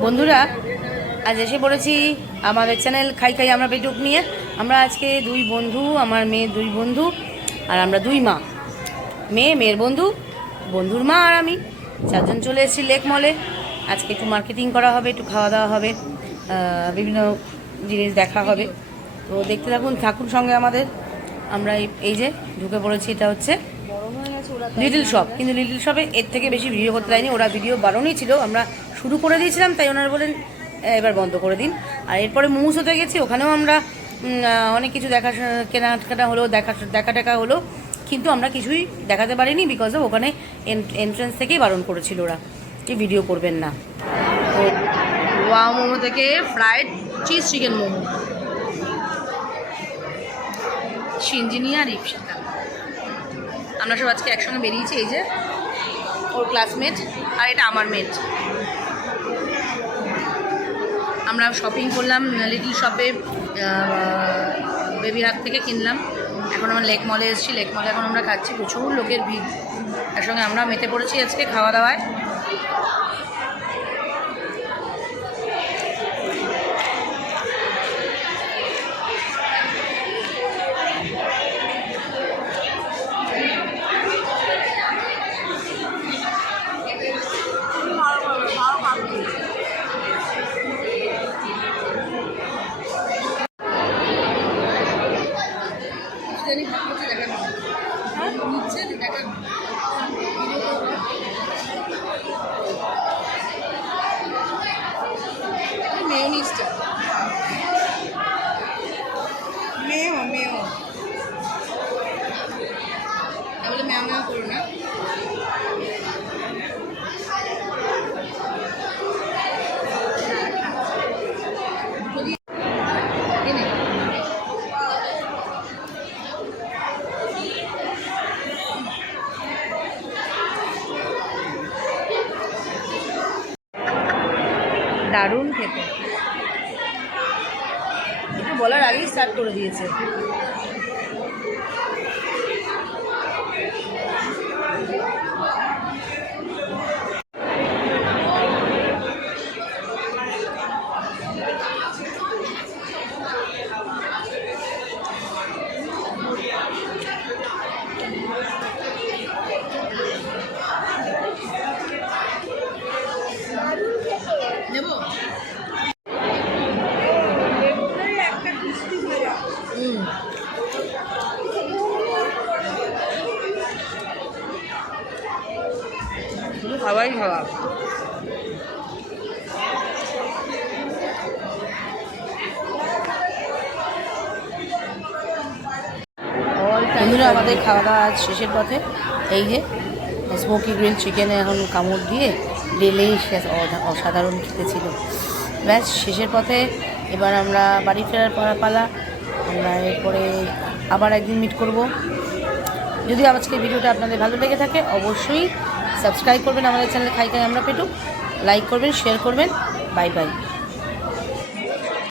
বন্ধুরা, আজ এসে পড়েছি আমাদের চ্যানেল খাই খাই আমরা পেটুক নিয়ে। আমরা আজকে দুই বন্ধু, আমার মেয়ের দুই বন্ধু, আর আমরা দুই মা, মেয়ের বন্ধু, বন্ধুর মা আর আমি চারজন চলে এসেছি লেক মলে। আজকে একটু মার্কেটিং করা হবে, একটু খাওয়া দাওয়া হবে, বিভিন্ন জিনিস দেখা হবে। তো দেখতে থাকুন সঙ্গে আমাদের। আমরা এই যে ঢুকে পড়েছি, এটা হচ্ছে লিটল শপ। কিন্তু লিটল শপে এর থেকে বেশি ভিডিও করতে পারিনি, ওরা ভিডিও বারণই ছিল। আমরা শুরু করে দিয়েছিলাম, তাই ওনারা বলেন এবার বন্ধ করে দিন। আর এরপরে মোমোস হতে গেছি, ওখানেও আমরা অনেক কিছু কেনাকাটা হলো, দেখা হলো, কিন্তু আমরা কিছুই দেখাতে পারিনি, বিকজ অফ ওখানে এন্ট্রেন্স থেকেই বারণ করেছিল ওরা যে ভিডিও করবেন না। তো ওয়াও মোমো থেকে fried cheese chicken momo, Sinjini আর ইপসিতা, আমরা সব আজকে একসঙ্গে বেরিয়েছি। এই যে ওর ক্লাসমেট আর এটা আমার মেট। আমরা শপিং করলাম লিটল শপে, বেবি হাট থেকে কিনলাম। এখন আমরা লেক মলে এসেছি, লেক মলে এখন আমরা খাচ্ছি, প্রচুর লোকের ভিড়। তার সঙ্গে আমরা মেতে পড়েছি আজকে খাওয়া দাওয়ায়। মেয়োনিজটা মেয় তাহলে মেয় করো না। দারুণ খেতে, একটু বলার আগেই স্টার্ট করে দিয়েছে। নেবো খাওয়াই খাওয়া। বন্ধুরা, আমাদের খাওয়া দাওয়া আজ শেষের পথে। এই যে স্মোকি গ্রিল চিকেনে এখন কামড় দিয়ে ডেলেই অসাধারণ খেতে ছিল। ব্যাস শেষের পথে, এবার আমরা বাড়ি ফেরার পালা। আমরা এরপরে আবার একদিন মিট করব। যদি আজকে ভিডিওটা আপনাদের ভালো লেগে থাকে, অবশ্যই সাবস্ক্রাইব করবেন আমাদের চ্যানেলে খাই খাই আমরা পেটুক, লাইক করবেন, শেয়ার করবেন। Bye bye.